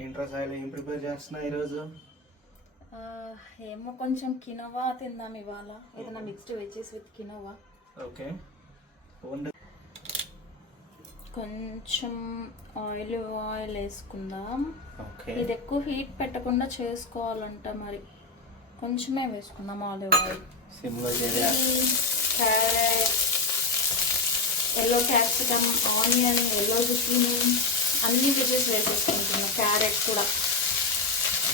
ఏంట్రా సాయిలు ఏం ప్రిపేర్ చేస్తున్నా ఈరోజు? ఏమో కొంచెం కినోవా తిందాం ఇవాళ, ఏదైనా mixed veggies with quinoa. Okay. కొంచెం ఆయిల్ వేసుకుందాం. ఓకే. ఇది ఎక్కువ హీట్ పెట్టకుండా చేసుకోవాలంట, మరి కొంచెమే వేసుకుందాం ఆలివ్ ఆయిల్. సిమ్లో carrot, yellow capsicum, onion, yellow zucchini అన్ని వెజెస్ వేసేసుకుంటున్నాం. క్యారెట్ కూడా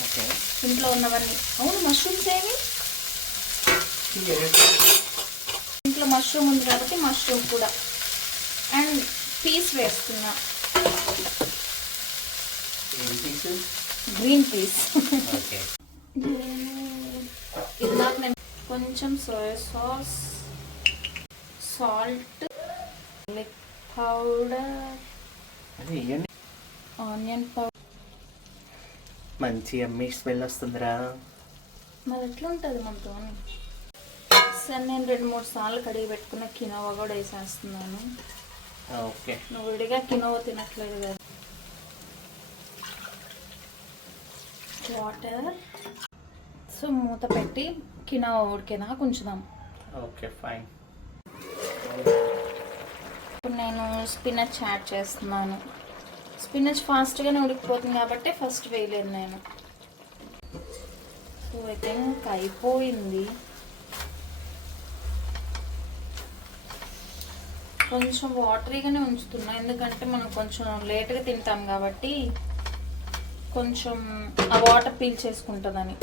ఓకే. ఇంట్లో ఉన్నవన్నీ. అవును, మష్రూమ్స్ ఏమి ఇంట్లో మష్రూమ్ ఉంది కాబట్టి మష్రూమ్ కూడా. అండ్ పీస్ వేస్తున్నా, గ్రీన్ పీస్. ఇందాక నేను కొంచెం soya sauce, salt, powder, onion powder. మంచి అమ్మి స్మెల్ వస్తుందిరా. మరి ఎట్లా ఉంటుంది మనతో? సరే, నేను 2-3 సార్లు కడిగి పెట్టుకున్న కినోవా కూడా వేసేస్తున్నాను. ఓకే. నువ్వు విడిగా కినోవా తినట్లేదు కదా. వాటర్. సో మూత పెట్టి కినోవా ఉడికేదాకా ఉంచుదాం. Okay, fine. ఇప్పుడు నేను స్పినచ్ యాడ్ చేస్తున్నాను. స్పినచ్ ఫాస్ట్గానే ఉడికిపోతుంది కాబట్టి ఫస్ట్ వేయలేదు నేను. సో ఐ థింక్ అయిపోయింది. కొంచెం వాటరీగానే ఉంచుతున్నా, ఎందుకంటే మనం కొంచెం లేట్గా తింటాం కాబట్టి కొంచెం ఆ వాటర్ పీల్ చేసుకుంటుందని.